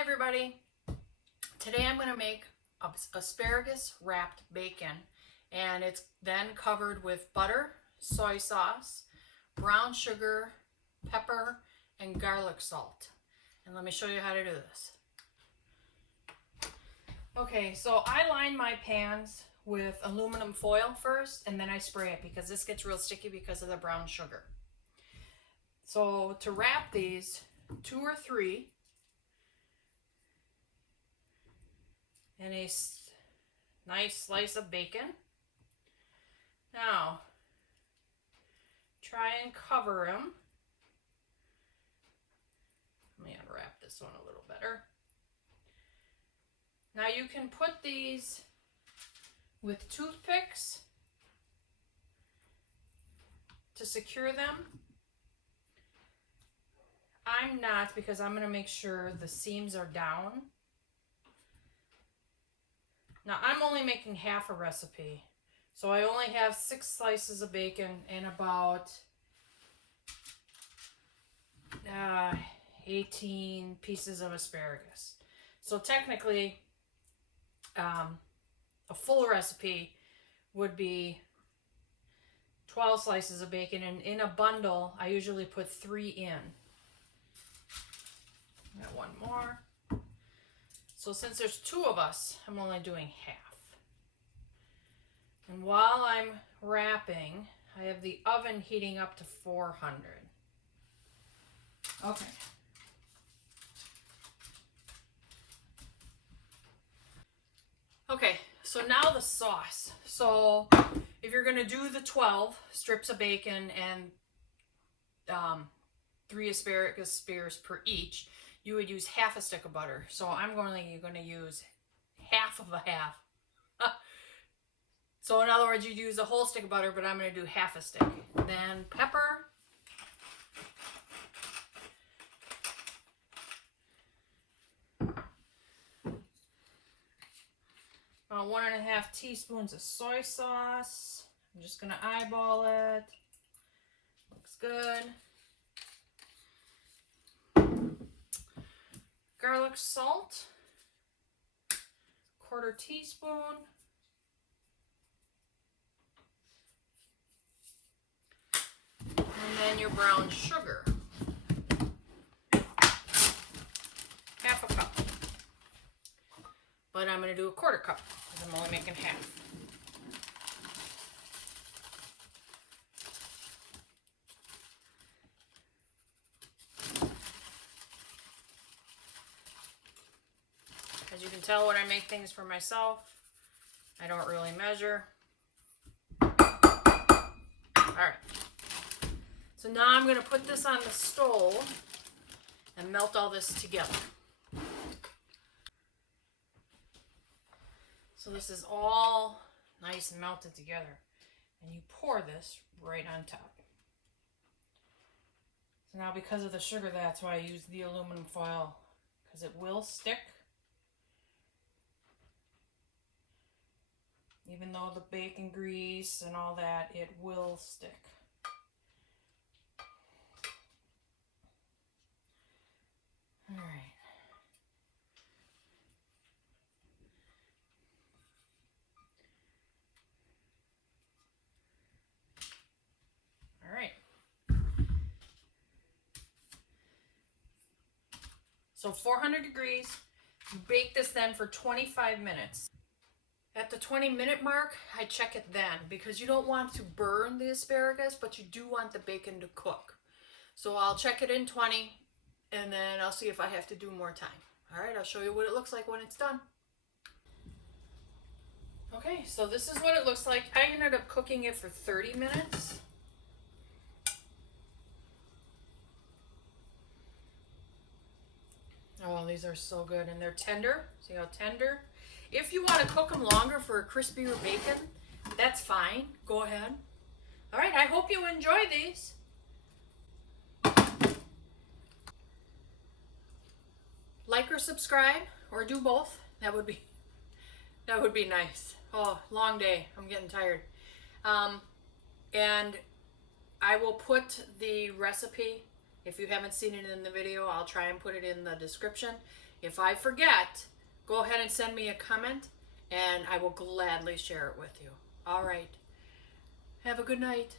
Hi everybody. Today I'm going to make asparagus wrapped bacon, and it's then covered with butter, soy sauce, brown sugar, pepper, and garlic salt. And let me show you how to do this. Okay, so I line my pans with aluminum foil first, and then I spray it because this gets real sticky because of the brown sugar. So to wrap these, 2 or 3 and a nice slice of bacon. Now, try and cover them. Let me unwrap this one a little better. Now you can put these with toothpicks to secure them. I'm not, because I'm going to make sure the seams are down. Now, I'm only making half a recipe, so I only have 6 slices of bacon and about 18 pieces of asparagus. So technically, a full recipe would be 12 slices of bacon, and in a bundle, I usually put 3 in. Got one more. So since there's 2 of us, I'm only doing half. And while I'm wrapping, I have the oven heating up to 400. Okay. Okay, so now the sauce. So if you're gonna do the 12 strips of bacon and 3 asparagus spears per each, you would use half a stick of butter. So I'm going to use half of a half. So in other words, you'd use a whole stick of butter, but I'm going to do half a stick. Then pepper. About 1.5 teaspoons of soy sauce. I'm just going to eyeball it. Looks good. Garlic salt, 1/4 teaspoon. And then your brown sugar, half a cup. But I'm going to do a 1/4 cup because I'm only making half. As you can tell, when I make things for myself, I don't really measure. Alright. So now I'm going to put this on the stove and melt all this together. So this is all nice and melted together. And you pour this right on top. So now, because of the sugar, that's why I use the aluminum foil, because it will stick. Even though the bacon grease and all that, it will stick. All right. All right. So 400 degrees. You bake this then for 25 minutes. At the 20-minute mark, I check it then, because you don't want to burn the asparagus, but you do want the bacon to cook. So I'll check it in 20, and then I'll see if I have to do more time. All right, I'll show you what it looks like when it's done. Okay, so this is what it looks like. I ended up cooking it for 30 minutes. Oh, these are so good, and they're tender. See how tender? If you want to cook them longer for a crispier bacon, that's fine. Go ahead. All right, I hope you enjoy these. Like or subscribe, or do both. That would be nice. Oh, long day. I'm getting tired. And I will put the recipe If you haven't seen it in the video, I'll try and put it in the description. If I forget, go ahead and send me a comment and I will gladly share it with you. All right. Have a good night.